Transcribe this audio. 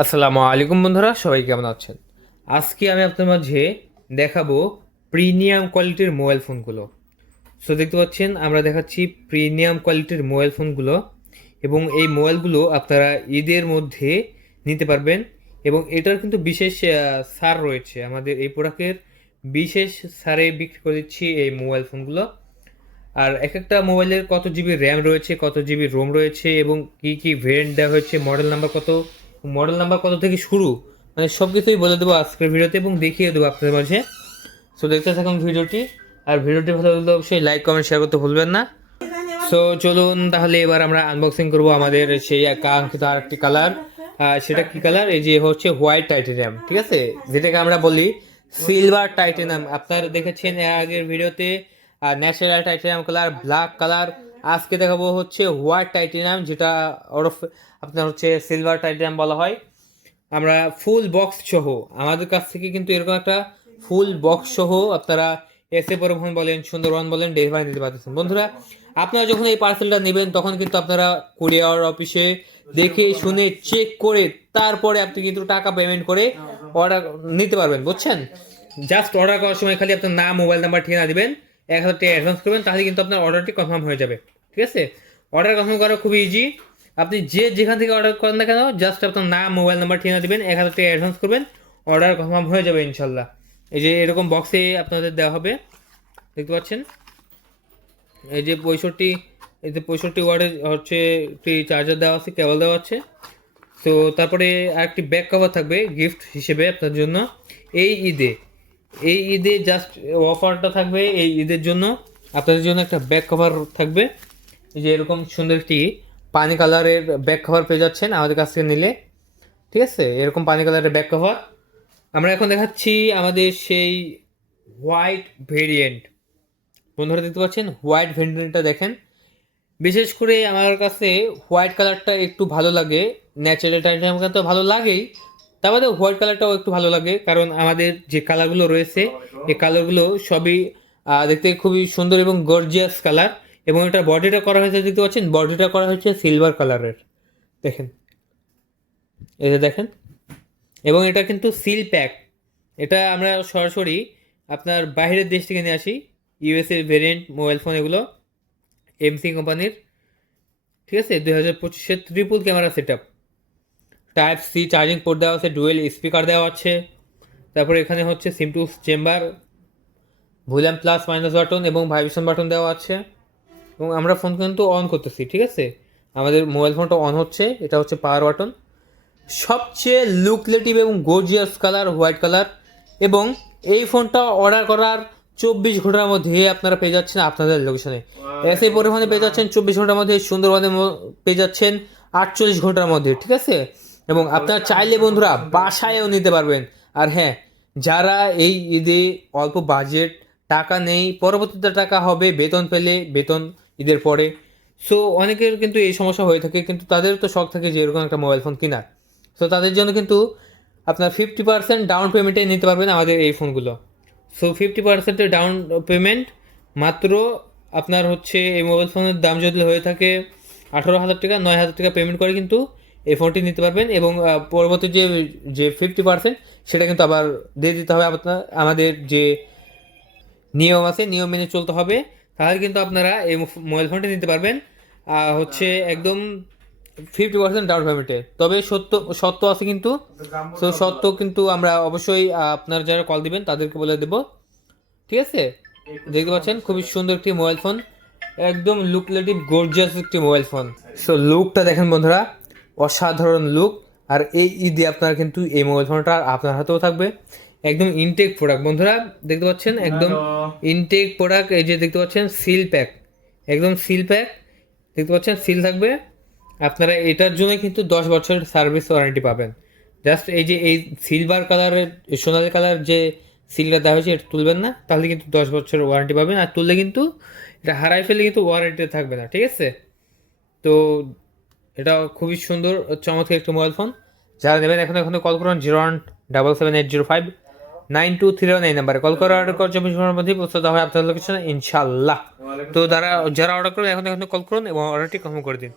আসসালামু আলাইকুম বন্ধুরা, সবাই কেমন আছেন? আজকে আমি আপনার মাঝে দেখাবো প্রিমিয়াম কোয়ালিটির মোবাইল ফোনগুলো। সো দেখতে পাচ্ছেন আমরা দেখাচ্ছি প্রিমিয়াম কোয়ালিটির মোবাইল ফোনগুলো, এবং এই মোবাইলগুলো আপনারা ঈদের মধ্যে নিতে পারবেন। এবং এটার কিন্তু বিশেষ ছাড় রয়েছে, আমাদের এই প্রোডাক্টের বিশেষ ছাড়ে বিক্রি করে দিচ্ছি এই মোবাইল ফোনগুলো। আর এক একটা মোবাইলের কত জিবি র্যাম রয়েছে, কত জিবি রোম রয়েছে, এবং কি কি ভেরিয়েন্ট দেওয়া হয়েছে, মডেল নাম্বার কত থেকে শুরু, মানে সব কিছুই বলে দেবো আজকের ভিডিওতে এবং দেখিয়ে দেবো আপনাদের মাঝে। সো দেখতে থাকুন ভিডিওটি, আর ভিডিওটি ভালো লাগলে অবশ্যই লাইক কমেন্ট শেয়ার করতে ভুলবেন না। সো চলুন তাহলে এবার আমরা আনবক্সিং করব আমাদের সেই কাঙ্ক্ষিত আর একটি কালার। সেটা কি কালার? এই যে হচ্ছে হোয়াইট টাইটেনিয়াম, ঠিক আছে, যেটাকে আমরা বলি সিলভার টাইটেনিয়াম। আপনারা দেখেছেন এর আগের ভিডিওতে natural titanium colour, black colour. আজকে দেখাবো হচ্ছে হোয়াইট টাইটেনিয়াম, যেটা ওরফ আপনার হচ্ছে সিলভার টাইটেনিয়াম বলা হয়। আমরা ফুল বক্স সহ, আমাদের কাছ থেকে কিন্তু এরকম একটা ফুল বক্স সহ আপনারা এসএ পরিবহন বলেন, সুন্দরবন বলেন, ডেলিভারি নিতে পারতেছেন। বন্ধুরা, আপনারা যখন এই পার্সেলটা নেবেন তখন কিন্তু আপনারা কুরিয়ার অফিসে দেখে শুনে চেক করে তারপরে আপনি কিন্তু টাকা পেমেন্ট করে অর্ডার নিতে পারবেন, বুঝছেন? জাস্ট অর্ডার করার সময় খালি আপনার নাম, মোবাইল নাম্বার, ঠিকানা দিবেন, 1,000 টাকা অ্যাডভান্স করবেন, তাহলে কিন্তু আপনার অর্ডারটি কনফার্ম হয়ে যাবে। ঠিক আছে, অর্ডার কনফার্ম করা খুবই ইজি। আপনি যেখান থেকে অর্ডার করেন না কেন, জাস্ট আপনার নাম, মোবাইল নাম্বার, ঠিকানা দিবেন, 1,000 টাকা অ্যাডভান্স করবেন, অর্ডার কনফার্ম হয়ে যাবে ইনশাল্লাহ। এই যে এরকম বক্সে আপনাদের দেওয়া হবে, দেখতে পাচ্ছেন। এই যে 65 ওয়াটের হচ্ছে একটি চার্জার দেওয়া আছে, কেবল দেওয়া আছে। তো তারপরে আরেকটি ব্যাক কভার থাকবে গিফট হিসেবে আপনার জন্য এই ঈদে জাস্ট অফারটা থাকবে এই ঈদের জন্য। আপনাদের জন্য একটা ব্যাক কভার থাকবে, এই যে এরকম সুন্দর একটি পানি কালারের ব্যাক কভার পেয়ে যাচ্ছেন আমাদের কাছ থেকে নিলে। ঠিক আছে, এরকম পানি কালারের ব্যাক কভার। আমরা এখন দেখাচ্ছি আমাদের সেই হোয়াইট ভেরিয়েন্ট। বন্ধুরা দেখতে পাচ্ছেন হোয়াইট ভেরিয়েন্টটা দেখেন। বিশেষ করে আমার কাছে হোয়াইট কালারটা একটু ভালো লাগে। ন্যাচারাল টাইটেনিয়াম তো ভালো লাগেই, তার বাদে হোয়াইট কালারটাও একটু ভালো লাগে, কারণ আমাদের যে কালারগুলো রয়েছে এই কালারগুলো সবই দেখতে খুবই সুন্দর এবং গর্জিয়াস কালার। এবং এটা বডিটা করা হয়েছে, দেখতে পাচ্ছেন বডিটা করা হয়েছে সিলভার কালারের, দেখেন, এই যে দেখেন। এবং এটা কিন্তু সিল প্যাক, এটা আমরা সরাসরি আপনার বাইরের দেশ থেকে নিয়ে আসি। ইউএসএ ভেরিয়েন্ট মোবাইল ফোন এগুলো, এমসি কোম্পানির। ঠিক আছে, 2025-এর triple camera set up, type C charging port দেওয়া আছে, ডুয়েল স্পিকার দেওয়া আছে। তারপরে এখানে হচ্ছে SIM two chamber, volume plus minus button এবং ভাইব্রেশন বাটন দেওয়া আছে। এবং আমরা ফোন কিন্তু অন করতেছি, ঠিক আছে, আমাদের মোবাইল ফোনটা অন হচ্ছে, এটা হচ্ছে পাওয়ার বাটন। সবচেয়ে লুকলেটিভ এবং গর্জিয়াস কালার হোয়াইট কালার। এবং এই ফোনটা অর্ডার করার 24 ঘন্টার মধ্যে আপনারা পেয়ে যাচ্ছেন আপনাদের লোকেশনে। এসে পরিমাণে পেয়ে যাচ্ছেন 24 ঘন্টার মধ্যে, সুন্দরবনে পেয়ে যাচ্ছেন 48 ঘন্টার মধ্যে। ঠিক আছে, এবং আপনারা চাইলে বন্ধুরা বাসায়ও নিতে পারবেন। আর হ্যাঁ, যারা এই ঈদে অল্প বাজেট, টাকা নেই, পরবর্তীতে টাকা হবে বেতন পেলে, বেতন ঈদের পরে, সো অনেকের কিন্তু এই সমস্যা হয়ে থাকে, কিন্তু তাদের তো শখ থাকে যে এরকম একটা মোবাইল ফোন কেনার। সো তাদের জন্য কিন্তু আপনার 50% ডাউন পেমেন্টে নিতে পারবেন আমাদের এই ফোনগুলো। সো 50%-এর ডাউন পেমেন্ট মাত্র আপনার হচ্ছে এই মোবাইল ফোনের দাম যদি হয়ে থাকে 18,000 টাকা, 9,000 টাকা পেমেন্ট করে কিন্তু এই ফোনটি নিতে পারবেন। এবং পরবর্তী যে যে 50% সেটা কিন্তু আবার দিয়ে দিতে হবে আপনার, আমাদের যে নিয়ম আছে নিয়ম মেনে চলতে হবে, তাহলে কিন্তু আপনারা এই মোবাইল ফোনটি নিতে পারবেন হচ্ছে একদম 50% ডাউন পেমেন্টে। তবে সত্য আছে কিন্তু, তো সত্য কিন্তু আমরা অবশ্যই আপনার যারা কল দিবেন তাদেরকে বলে দেবো। ঠিক আছে, দেখতে পাচ্ছেন খুবই সুন্দর একটি মোবাইল ফোন, একদম লুকলেটিভ গর্জিয়াস একটি মোবাইল ফোন। সো লুকটা দেখেন বন্ধুরা, অসাধারণ লুক। আর এই ঈদে আপনারা কিন্তু এই মোবাইল ফোনটা আপনার হাতেও থাকবে, একদম ইনটেক প্রোডাক্ট। বন্ধুরা দেখতে পাচ্ছেন একদম ইনটেক প্রোডাক্ট, এই যে দেখতে পাচ্ছেন সিল প্যাক, একদম সিল প্যাক, দেখতে পাচ্ছেন সিল থাকবে। আপনারা এটার জন্য কিন্তু 10 বছরের সার্ভিস ওয়ারেন্টি পাবেন। জাস্ট এই যে এই সিলভার কালারের, সোনালি কালার যে সিলটা দেওয়া হয়েছে এটা তুলবেন না, তাহলে কিন্তু 10 বছরের ওয়ারেন্টি পাবেন। আর তুললে কিন্তু এটা হারাই ফেললে কিন্তু ওয়ারেন্টি থাকবে না। ঠিক আছে, তো এটা খুবই সুন্দর চমৎকার একটি মোবাইল ফোন। যারা নেবেন এখন কল করুন 0177805923 এই নাম্বারে কল করে অর্ডার করে 24 ঘন্টার মধ্যে পৌঁছে দেওয়া হয় আপনাদের লোকেশনে ইনশাল্লাহ। তো যারা অর্ডার করবেন এখন কল করুন এবং অর্ডারটি কনফার্ম করে দিন।